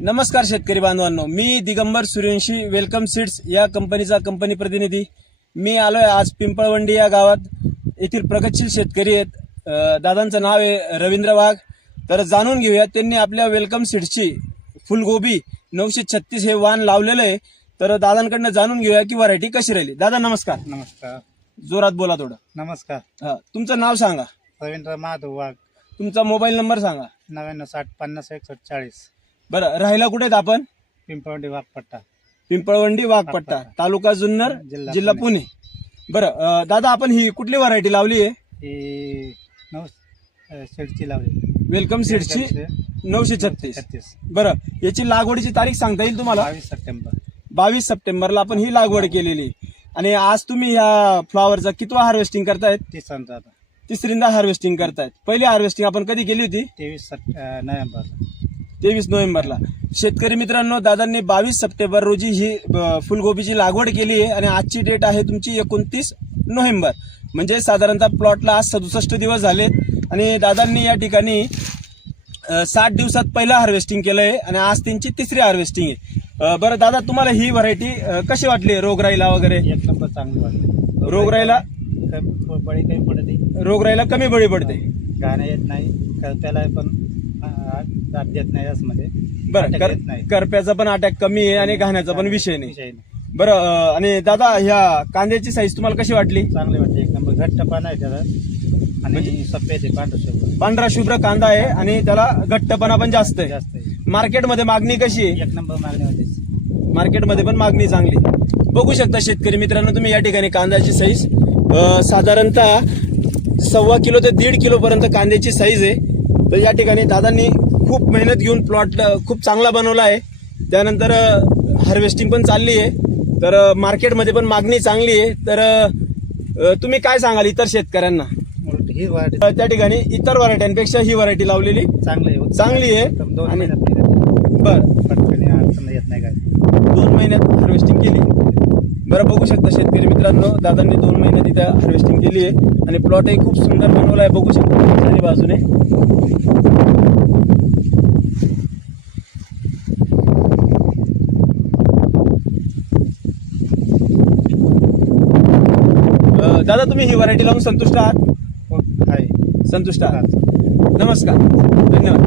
नमस्कार शेतकरी बांधवांनो, मी दिगंबर सूर्यवंशी वेलकम सीड्स या कंपनीचा कंपनी प्रतिनिधी। मी आलोय आज पिंपळवंडी या गावात। येथील प्रगतशील शेतकरी आहेत। दादांचं नाव आहे रवींद्र वाघ। तर जाणून घेऊया त्यांनी आपल्या वेलकम सीड्सची फुलगोबी 936 हे वाण लावलेलं आहे। तर दादांकडनं जाणून घेऊया की व्हरायटी कशी राहिली। दादा नमस्कार। नमस्कार। जोरात बोला थोडं। नमस्कार। तुमचं नाव सांगा। रवींद्र माधव वाघ। तुमचा मोबाईल नंबर सांगा। 99 60 50 61 40। बरं, राहायला कुठे आहेत आपण? पिंपळवंडी वाघपट्टा। पिंपळवंडी वाघपट्टा, तालुका जुन्नर, जिल्हा पुणे। बरं दादा, आपण ही कुठली व्हरायटी लावली आहे? ही सीडची लावली, वेलकम सीड्सची 936। बरं, याची लागवडीची तारीख सांगता येईल तुम्हाला? 22 सप्टेंबर। 22 सप्टेंबरला आपण ही लागवड केलेली। आणि आज तुम्ही ह्या फ्लॉवरचा कितवा हार्वेस्टिंग करतायत? तिसरींदा हार्वेस्टिंग करतायत। पहिली हार्वेस्टिंग आपण कधी केली होती? 23 नोव्हेंबरला। शेतकरी मित्रांनो, दादांनी 22 सप्टेंबर रोजी ही फुलगोबीची लागवड केली आहे आणि आजची डेट आहे तुमची 29 नोव्हेंबर। म्हणजे साधारणतः प्लॉटला आज 67 दिवस झालेत आणि दादांनी या ठिकाणी 60 दिवसात पहिलं हार्वेस्टिंग केलंय आणि आज त्यांची तिसरी हार्वेस्टिंग आहे। बरं दादा, तुम्हाला ही व्हरायटी कशी वाटली? रोगराईला वगैरे एक नंबर चांगली वाटली। रोगराईला बळी कमी पडते, रोगराईला कमी बळी पडते, गाणं येत नाही, करप्याला पण दाब देत नाही यासमध्ये। बरं, करप्याचा पण अटॅक कमी आहे आणि घाण्याचा पण विषय नाही। बरं, आणि दादा ह्या कांद्याची साईज तुम्हाला कशी वाटली? चांगली वाटली, एक नंबर घट्टपणा आहे त्याला आणि सफेद आहे, पांढरा शुभ्र कांदा आहे आणि त्याला घट्टपणा पण जास्त आहे। मार्केटमध्ये मागणी कशी आहे? एक नंबर मागणी होते, मार्केटमध्ये पण मागणी चांगली। बघू शकता शेतकरी मित्रांनो तुम्ही या ठिकाणी कांद्याची साईज साधारणतः 1.25 किलो ते 1.5 किलो पर्यंत कांद्याची साईज आहे। तर या ठिकाणी दादांनी खूप मेहनत घेऊन प्लॉट खूप चांगला बनवला आहे। त्यानंतर हार्वेस्टिंग पण चालली आहे, तर मार्केटमध्ये पण मागणी चांगली आहे। तर तुम्ही काय सांगाल इतर शेतकऱ्यांना? ही व्हरायटी त्या ठिकाणी इतर व्हरायट्यांपेक्षा ही व्हरायटी लावलेली चांगली आहे। आणि बरं, अडचण येत नाही, काय 2 महिन्यात हार्वेस्टिंग केली। बरं, बघू शकता शेतकरी मित्रांनो दादांनी 2 महिन्यात इथे हार्वेस्टिंग केली आहे आणि प्लॉटही खूप सुंदर बनवला आहे। बघू शकता चारी बाजूने। दादा, तुम्ही ही व्हरायटी लावून संतुष्ट आहात? आहे, संतुष्ट आहात। नमस्कार, धन्यवाद।